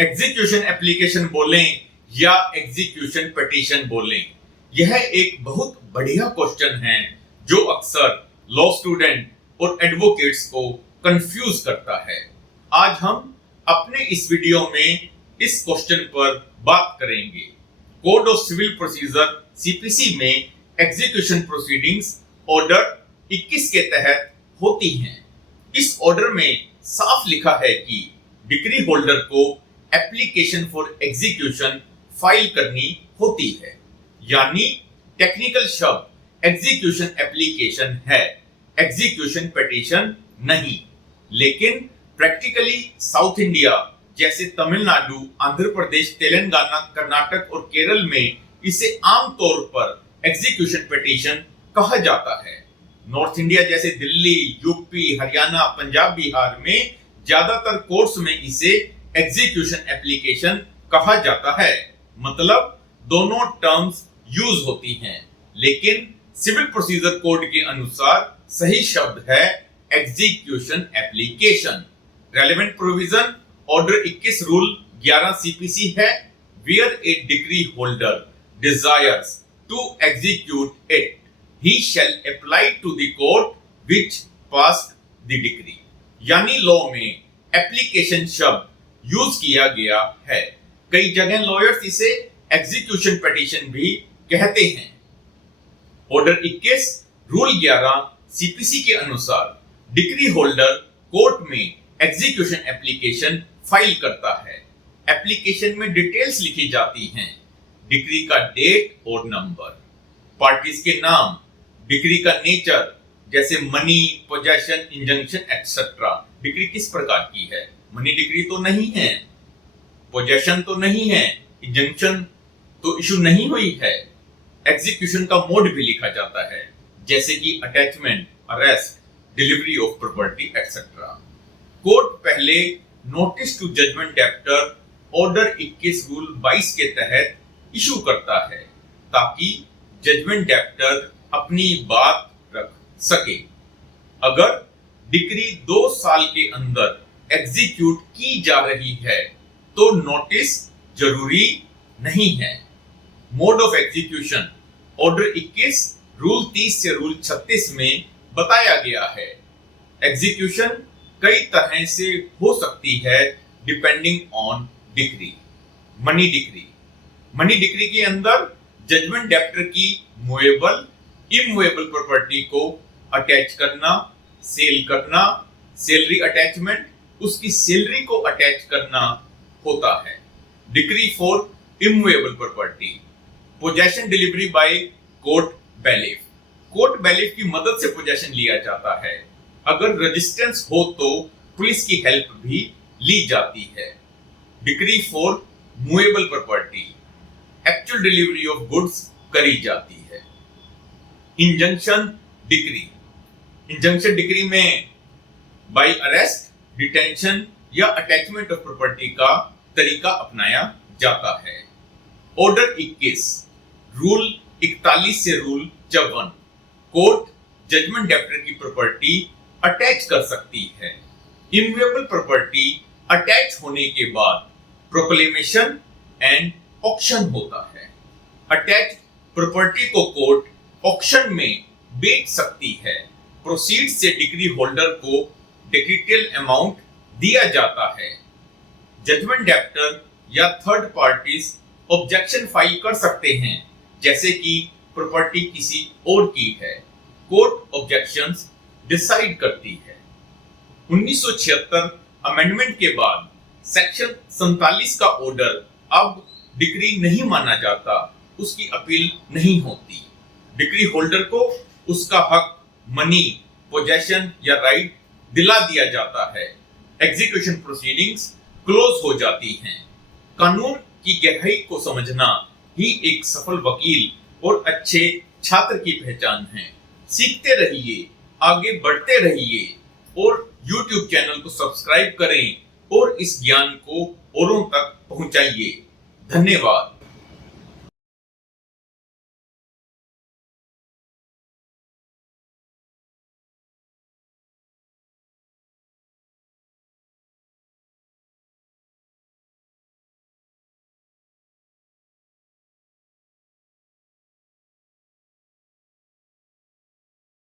Execution application बोलें या execution petition बोलें, यह एक बहुत बढ़िया क्वेश्चन है जो अक्सर लॉ स्टूडेंट और एडवोकेट्स को कंफ्यूज करता है। आज हम अपने इस वीडियो में इस क्वेश्चन पर बात करेंगे। Code of civil procedure CPC में एग्जीक्यूशन प्रोसीडिंग्स ऑर्डर 21 के तहत होती हैं। इस ऑर्डर में साफ लिखा है कि डिक्री होल्डर को एप्लीकेशन फॉर एग्जीक्यूशन फाइल करनी होती है, यानी टेक्निकल शब्द एग्जीक्यूशन एप्लीकेशन है, एग्जीक्यूशन पिटीशन नहीं। लेकिन प्रैक्टिकली साउथ इंडिया जैसे तमिलनाडु, आंध्र प्रदेश, तेलंगाना, कर्नाटक और केरल में इसे आमतौर पर एग्जीक्यूशन पिटीशन कहा जाता है। नॉर्थ इंडिया जैसे दिल्ली, यूपी, हरियाणा, पंजाब, बिहार में ज्यादातर कोर्ट्स में इसे एग्जीक्यूशन एप्लीकेशन कहा जाता है। मतलब दोनों टर्म्स यूज होती हैं, लेकिन सिविल प्रोसीजर कोड के अनुसार सही शब्द है execution application. Relevant provision order 21 rule 11 CPC है। Where a decree holder desires to execute it, he shall apply to the court which passed the decree। यानी लॉ में एप्लीकेशन शब्द यूज किया गया है। कई जगह लॉयर्स इसे एग्जीक्यूशन पिटीशन भी कहते हैं। ऑर्डर 21 रूल 11 सीपीसी के अनुसार डिक्री होल्डर कोर्ट में एग्जीक्यूशन एप्लीकेशन फाइल करता है। एप्लीकेशन में डिटेल्स लिखी जाती हैं, डिक्री का डेट और नंबर, पार्टीज के नाम, डिक्री का नेचर जैसे money, possession, injunction etcetera. Decree किस प्रकार की है? मनी डिक्री तो नहीं है, पोजेशन तो नहीं है, इंजंक्शन तो इशू नहीं हुई है। एग्जीक्यूशन का मोड भी लिखा जाता है, जैसे कि attachment, arrest, delivery of property etcetera. Court पहले notice to judgment debtor order 21 rule 22 के तहत इशू करता है, ताकि जजमेंट डेप्टर अपनी बात रख सके। अगर डिक्री 2 साल के अंदर एग्जीक्यूट की जा रही है तो नोटिस जरूरी नहीं है। Mode of execution order 21 rule 30 से रूल 36 में बताया गया है। एग्जीक्यूशन कई तरह से हो सकती है depending on decree. Money decree, money decree के अंदर जजमेंट डेप्टर की मूवेबल, इमूवेबल प्रॉपर्टी को अटैच करना, सेल करना, सैलरी अटैचमेंट, उसकी सैलरी को अटैच करना होता है। Decree for immovable property, possession delivery by court bailiff, court bailiff की मदद से पोजेशन लिया जाता है। अगर रेजिस्टेंस हो तो पुलिस की हेल्प भी ली जाती है। Decree for movable property, actual delivery of goods करी जाती है। इंजंक्शन डिक्री, इंजंक्शन डिक्री में बाय अरेस्ट, डिटेंशन या अटैचमेंट ऑफ प्रॉपर्टी का तरीका अपनाया जाता है। ऑर्डर 21 रूल 41 से रूल 54, कोर्ट जजमेंट डेप्टर की प्रॉपर्टी अटैच कर सकती है। इमूवेबल प्रॉपर्टी अटैच होने के बाद प्रोक्लेमेशन एंड ऑक्शन होता है। अटैच प्रॉपर्टी को कोर्ट ऑक्शन में बेच सकती है। प्रोसीड से डिक्री होल्डर को डिक्रीटेड अमाउंट दिया जाता है। जजमेंट डेप्टर या थर्ड पार्टीज ऑब्जेक्शन फाइल कर सकते हैं, जैसे कि प्रॉपर्टी किसी और की है। कोर्ट ऑब्जेक्शंस डिसाइड करती है। 1976 अमेंडमेंट के बाद सेक्शन 47 का ऑर्डर अब डिक्री नहीं माना जाता, उसकी अपील नहीं होती। डिक्री होल्डर को उसका हक, मनी, पोजेशन या राइट दिला दिया जाता है। एग्जीक्यूशन प्रोसीडिंग्स क्लोज हो जाती हैं। कानून की गहराई को समझना ही एक सफल वकील और अच्छे छात्र की पहचान है। सीखते रहिए, आगे बढ़ते रहिए और YouTube चैनल को सब्सक्राइब करें और इस ज्ञान को औरों तक पहुंचाइए। धन्यवाद।